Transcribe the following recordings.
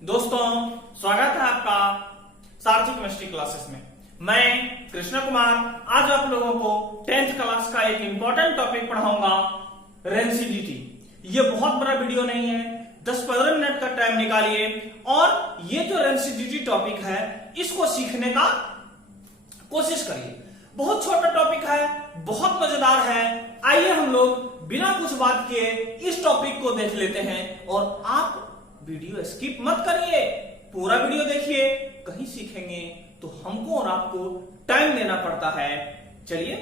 दोस्तों, स्वागत है आपका सारथी केमिस्ट्री क्लासेस में। मैं कृष्ण कुमार आज आप लोगों को 10th क्लास का एक इंपॉर्टेंट टॉपिक पढ़ाऊंगा, रेंसिडिटी। ये बहुत बड़ा वीडियो नहीं है, 10-15 मिनट का टाइम निकालिए और ये जो रेंसिडिटी टॉपिक है इसको सीखने का कोशिश करिए। बहुत छोटा टॉपिक है, बहुत मजेदार है। आइए हम लोग बिना कुछ बात किए इस टॉपिक को देख लेते हैं और आप वीडियो स्किप मत करिए, पूरा वीडियो देखिए। कहीं सीखेंगे तो हमको और आपको टाइम देना पड़ता है। चलिए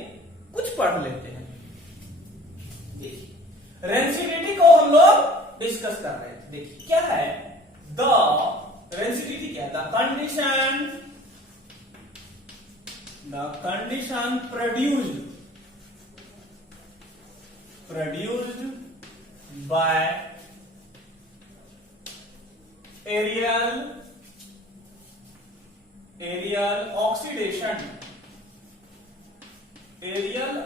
कुछ पढ़ लेते हैं। देखिए, रेंसिडिटी को हम लोग डिस्कस कर रहे थे। देखिए क्या है द रेंसिडिटी, क्या the condition produced by aerial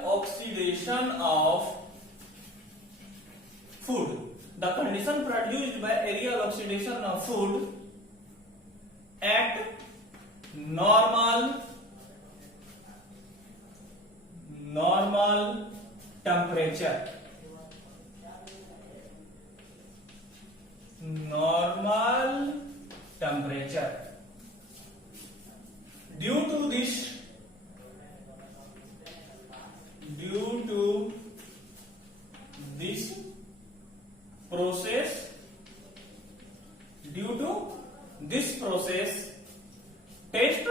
oxidation of food. The condition produced by aerial oxidation of food at normal temperature. Due to this process, taste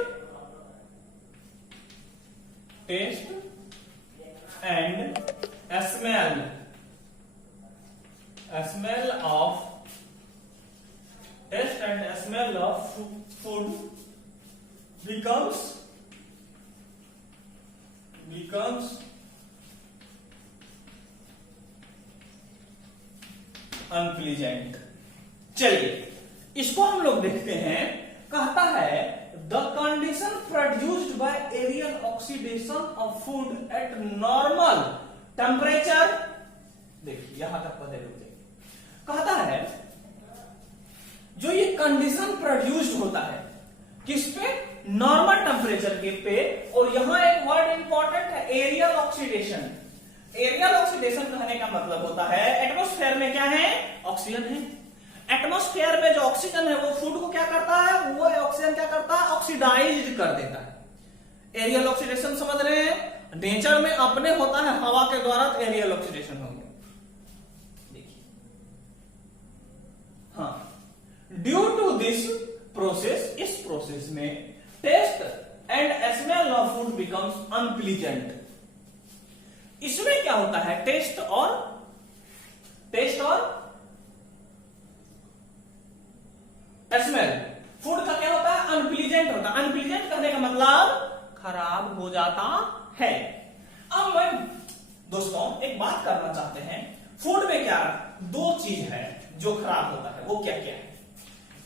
and smell of food becomes unpleasant। चलिए इसको हम लोग देखते हैं। कहता है the condition produced by aerial oxidation of food at normal temperature. देखिए यहां तक पता रुक जाइए। कहता है जो ये कंडीशन प्रोड्यूस्ड होता है किस पे, नॉर्मल टेम्परेचर के पे। और यहां एक वर्ड इंपॉर्टेंट है, एरियल ऑक्सीडेशन। एरियल ऑक्सीडेशन कहने का मतलब होता है एटमॉस्फेयर में क्या है, ऑक्सीजन है। एटमॉस्फेयर में जो ऑक्सीजन है वो फूड को क्या करता है, वो ऑक्सीजन क्या करता है, ऑक्सीडाइज कर देता है। एरियल ऑक्सीडेशन समझ रहे हैं, नेचर में अपने होता है हवा के द्वारा, तो एरियल ऑक्सीडेशन हो गया। देखिए हाँ, ड्यू टू दिस प्रोसेस, इस प्रोसेस में taste and smell of food becomes unpleasant. इसमें क्या होता है, टेस्ट और स्मेल, फूड का क्या होता है, अनप्लीजेंट होता है। अनप्लीजेंट करने का मतलब खराब हो जाता है। अब मैं दोस्तों एक बात करना चाहते हैं, फूड में क्या दो चीज है जो खराब होता है, वो क्या क्या है।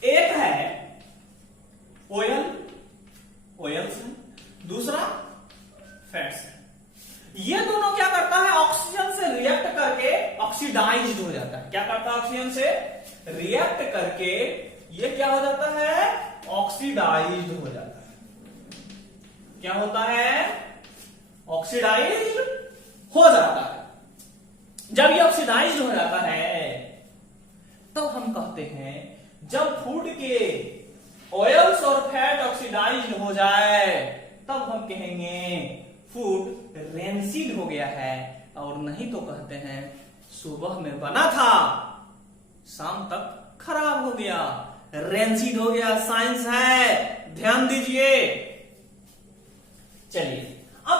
एक है ऑयल्स, दूसरा फैट्स है। ये दोनों क्या करता है, ऑक्सीजन से रिएक्ट करके ऑक्सीडाइज्ड हो जाता है। क्या करता है, ऑक्सीजन से रिएक्ट करके ये क्या हो जाता है, ऑक्सीडाइज्ड हो जाता है। क्या होता है, ऑक्सीडाइज्ड हो जाता है। जब ये ऑक्सीडाइज्ड हो जाता है तब हम कहते हैं, जब फूड के ऑयल्स और फैट ऑक्सीडाइज्ड हो जाए तब हम कहेंगे फूड रेंसिड हो गया है। और नहीं तो कहते हैं सुबह में बना था शाम तक खराब हो गया, रेंसिड हो गया। साइंस है, ध्यान दीजिए। चलिए अब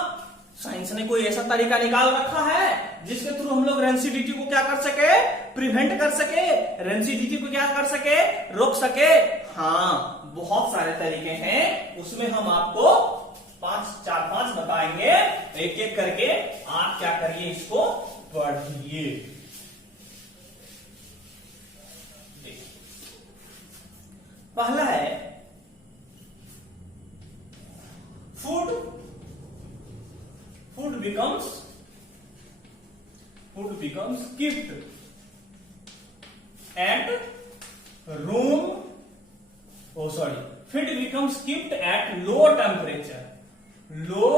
साइंस ने कोई ऐसा तरीका निकाल रखा है जिसके थ्रू हम लोग रेंसिडिटी को क्या कर सके, प्रिवेंट कर सके, रेंसिडिटी को क्या कर सके, रोक सके। हाँ, बहुत सारे तरीके हैं, उसमें हम आपको 4-5 बताएंगे, एक एक करके। आप क्या करिए, इसको पढ़िए। पहला है food becomes kept at room becomes kept at low temperature. Low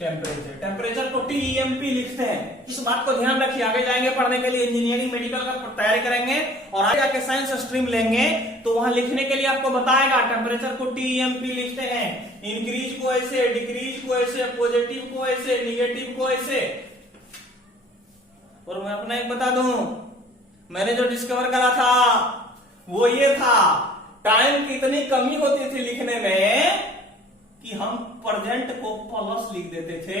temperature को TEMP लिखते हैं। इस बात को ध्यान रखिए, आगे जाएंगे पढ़ने के लिए, इंजीनियरिंग मेडिकल का तैयारी करेंगे और आगे जाके साइंस स्ट्रीम लेंगे तो वहां लिखने के लिए आपको बताएगा टेम्परेचर को TEMP लिखते हैं। इंक्रीज को ऐसे, डिक्रीज को ऐसे, पॉजिटिव को ऐसे, निगेटिव को ऐसे। और मैं अपना एक बता दूं, मैंने जो डिस्कवर करा था वो ये था, टाइम की इतनी कमी होती थी लिखने में कि हम प्रेजेंट को प्लस लिख देते थे।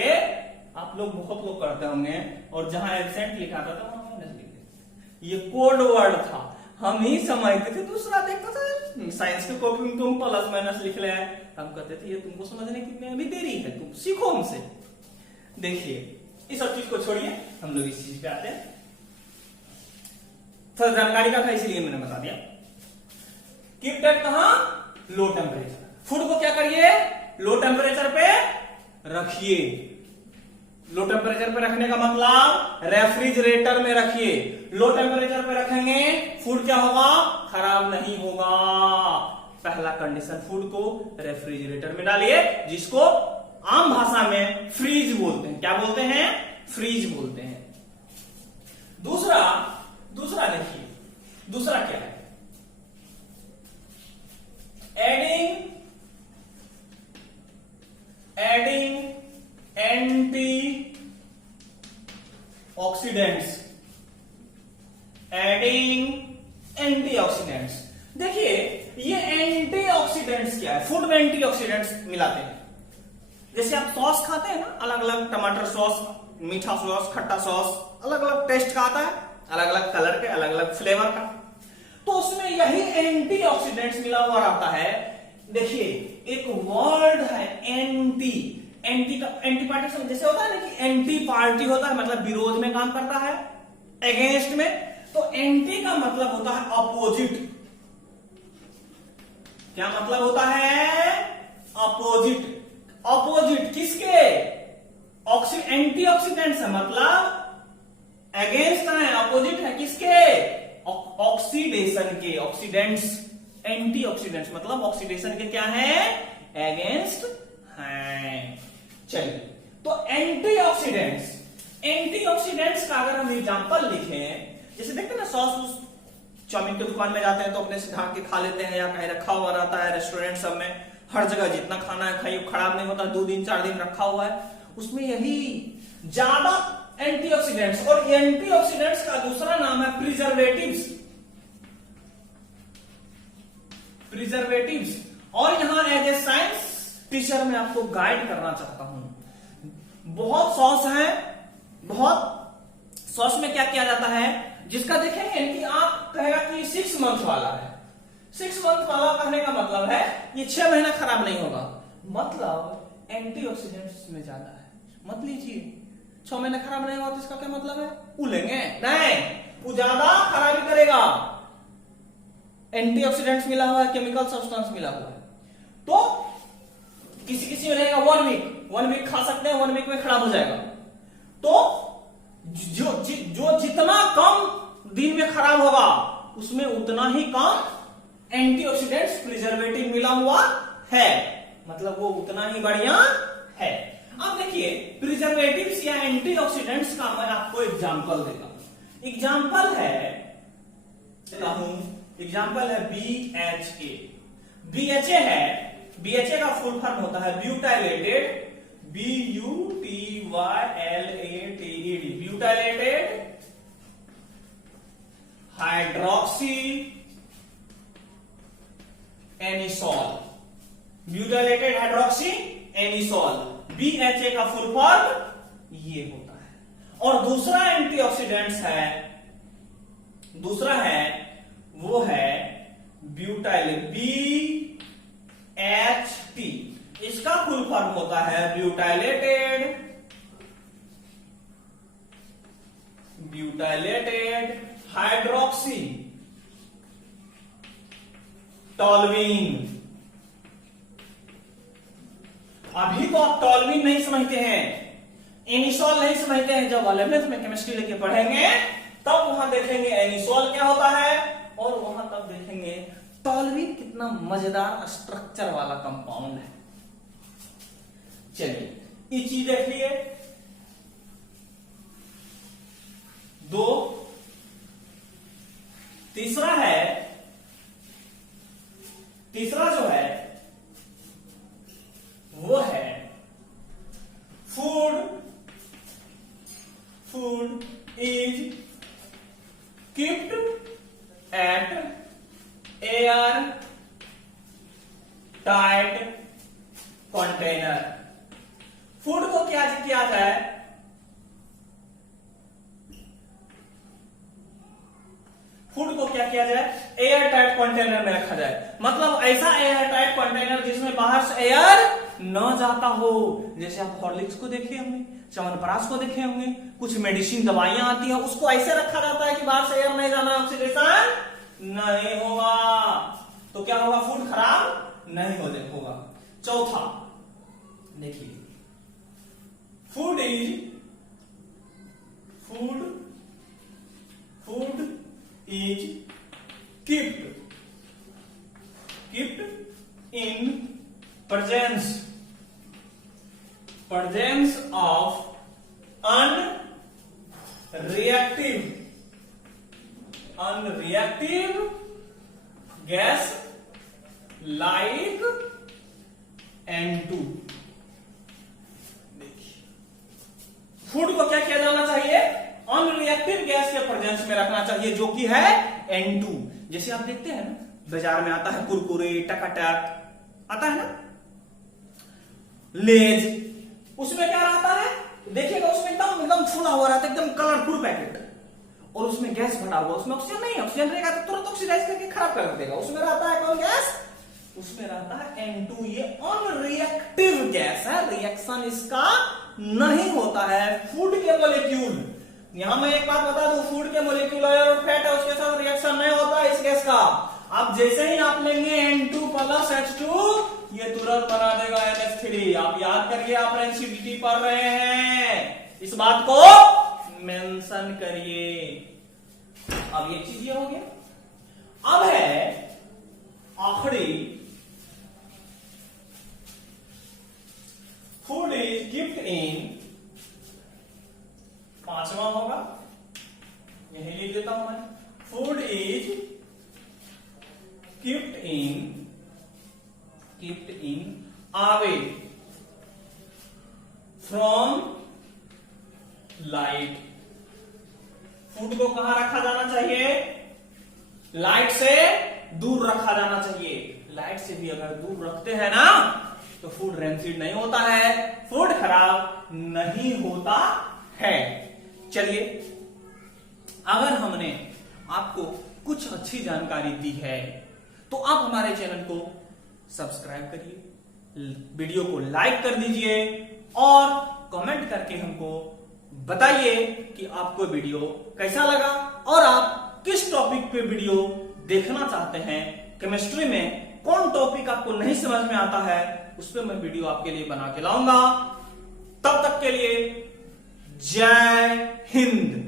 आप लोग बहुत लोग करते होंगे, और जहां एब्सेंट लिखा था तो वहां माइनस लिख देते। ये कोड वर्ड था, हम ही समझते थे, दूसरा देखता था साइंस के कॉपी में तुम प्लस माइनस लिख ले, हम कहते थे ये तुमको समझने की अभी देरी है, तुम सीखो हमसे। देखिए इस सब चीज को छोड़िए, हम लोग इस चीज पे आते हैं। थोड़ा जानकारी का था इसलिए मैंने बता दिया। कीप एट कहां? Low temperature. फूड को क्या करिए? लो टेम्परेचर पे रखिए। लो टेम्परेचर पे रखने का मतलब रेफ्रिजरेटर में रखिए। लो टेम्परेचर पे रखेंगे फूड क्या होगा? खराब नहीं होगा। पहला कंडीशन, फूड को रेफ्रिजरेटर में डालिए, जिसको आम भाषा में फ्रीज बोलते हैं। क्या बोलते हैं? फ्रीज बोलते हैं। दूसरा देखिए, दूसरा क्या है? Adding anti oxidants. देखिए ये एंटीऑक्सीडेंट्स क्या है? फूड में एंटीऑक्सीडेंट्स मिलाते हैं। जैसे आप सॉस खाते हैं ना, अलग अलग टमाटर सॉस, मीठा सॉस, खट्टा सॉस, अलग अलग टेस्ट का आता है, अलग अलग कलर के, अलग अलग फ्लेवर का, तो उसमें यही एंटीऑक्सीडेंट्स मिला हुआ रहता है। देखिए एक वर्ड है एंटी का एंटीपार्टी जैसे होता है ना कि एंटी पार्टी होता है, मतलब विरोध में काम करता है, अगेंस्ट में। तो एंटी का मतलब होता है अपोजिट। क्या मतलब होता है? अपोजिट। अपोजिट किसके? एंटीऑक्सीडेंट्स है, मतलब अगेंस्ट है, अपोजिट है किसके? ऑक्सीडेशन के। ऑक्सीडेंट्स, एंटीऑक्सीडेंट्स मतलब ऑक्सीडेशन के क्या है? अगेंस्ट हैं। चलिए, तो एंटीऑक्सीडेंट्स का अगर हम एग्जांपल लिखें, जैसे देखते हैं ना सॉस चाउमीन की दुकान में जाते हैं तो अपने से ढाक के खा लेते हैं, या कहीं रखा हुआ रहता है रेस्टोरेंट सब में, हर जगह जितना खाना है खाइए, खराब नहीं होता, 2 दिन 4 दिन रखा हुआ है, उसमें यही ज्यादा एंटीऑक्सीडेंट्स। और एंटीऑक्सीडेंट्स का दूसरा नाम है प्रिजर्वेटिव्स। और यहां एज ए साइंस टीचर मैं आपको गाइड करना चाहता हूं। बहुत सॉस है, बहुत सॉस में क्या किया जाता है, जिसका देखेंगे कि आप कहेगा कि 6 मंथ वाला है। 6 मंथ वाला कहने का मतलब है ये 6 महीना खराब नहीं होगा, मतलब एंटीऑक्सीडेंट्स में ज्यादा है। मत लीजिए 6 महीने खराब नहीं होगा, तो इसका क्या मतलब है? वो लेंगे नहीं, वो ज्यादा खराबी करेगा। एंटीऑक्सीडेंट्स मिला हुआ है, केमिकल सब्सटेंस मिला हुआ है। तो किसी में रहेगा 1 वीक खा सकते हैं, 1 वीक में खराब हो जाएगा। तो जो जितना कम दिन में खराब होगा उसमें उतना ही कम एंटीऑक्सीडेंट्स प्रिजर्वेटिव मिला हुआ है, मतलब वो उतना ही बढ़िया है। अब देखिए प्रिजर्वेटिव्स या एंटीऑक्सीडेंट्स का मैं आपको एग्जांपल देता हूं। एग्जांपल है BHA। BHA है, BHA का फुल फॉर्म होता है butylated, BUTYLATED, butylated hydroxy anisole. Butylated hydroxy anisole, BHA का फुल फॉर्म ये होता है। और दूसरा एंटीऑक्सीडेंट्स है, दूसरा है वो है ब्यूटाइलेट, BHT, इसका फुल फॉर्म होता है ब्यूटाइलेटेड हाइड्रोक्सी टॉल्विन। अभी तो आप टॉल्विन नहीं समझते हैं, एनिसोल नहीं समझते हैं, जब 11th में केमिस्ट्री लेके पढ़ेंगे तब वहां देखेंगे एनिसोल क्या होता है, और वहां तब देखेंगे टॉल्विन कितना कितना मजेदार स्ट्रक्चर वाला कंपाउंड है। चलिए ये चीज देख लिए, 2। तीसरा जो है वो है food is kept at air tight container। Food को क्या किया जाए, एयर टाइट कंटेनर में रखा जाए। मतलब ऐसा एयर टाइट कंटेनर जिसमें बाहर से एयर न जाता हो। जैसे आप हॉर्लिक्स को देखे होंगे, च्यवनप्राश को देखे होंगे, कुछ मेडिसिन दवाइयां आती है, उसको ऐसे रखा जाता है कि बाहर से एयर नहीं जाना, ऑक्सीडेशन नहीं होगा, तो क्या होगा, फूड खराब नहीं होगा। चौथा देखिए, food is kept in presence of unreactive gas like N2। Food को क्या किया जाना चाहिए, अनरिएक्टिव गैस के प्रेजेंस में रखना चाहिए, जो कि है N2। जैसे आप देखते हैं ना, बाजार में आता है कुरकुरे, टकाटक आता है ना, लेज, उसमें क्या रहता है, देखिएगा उसमें एकदम फुला हुआ रहता है, एकदम कलरफुल पैकेट, और उसमें गैस भरा हुआ, उसमें ऑक्सीजन नहीं है, ऑक्सीजन रहेगा तो तुरंत ऑक्सीडाइज करके खराब कर देगा। उसमें रहता है कौन गैस, उसमें रहता है N2। ये अनरिएक्टिव गैस है, रिएक्शन इसका नहीं होता है। फूड के मॉलिक्यूल, यहां मैं एक बात बता दूं, फूड के मॉलिक्यूल और फैट है उसके साथ रिएक्शन नहीं होता है इस गैस का। अब जैसे ही आप लेंगे N2 + H2, ये तुरंत बना देगा NH3। आप याद करिए, आप एनसीडीटी पढ़ रहे हैं, इस बात को मेंशन करिए। अब ये चीज ये हो गया। अब है आखिरी, फूड इज कीप्ट इन, 5वां होगा, यही लिख देता हूं मैं, food is kept in away from light. Food को कहां रखा जाना चाहिए, लाइट से दूर रखा जाना चाहिए। लाइट से भी अगर दूर रखते हैं ना, तो फूड रेंसिड नहीं होता है, फूड खराब नहीं होता है। चलिए, अगर हमने आपको कुछ अच्छी जानकारी दी है, तो आप हमारे चैनल को सब्सक्राइब करिए, वीडियो को लाइक कर दीजिए और कमेंट करके हमको बताइए कि आपको वीडियो कैसा लगा और आप किस टॉपिक पे वीडियो देखना चाहते हैं। केमिस्ट्री में कौन टॉपिक आपको नहीं समझ में आता है, उस पर मैं वीडियो आपके लिए बना के लाऊंगा। तब तक के लिए जय हिंद।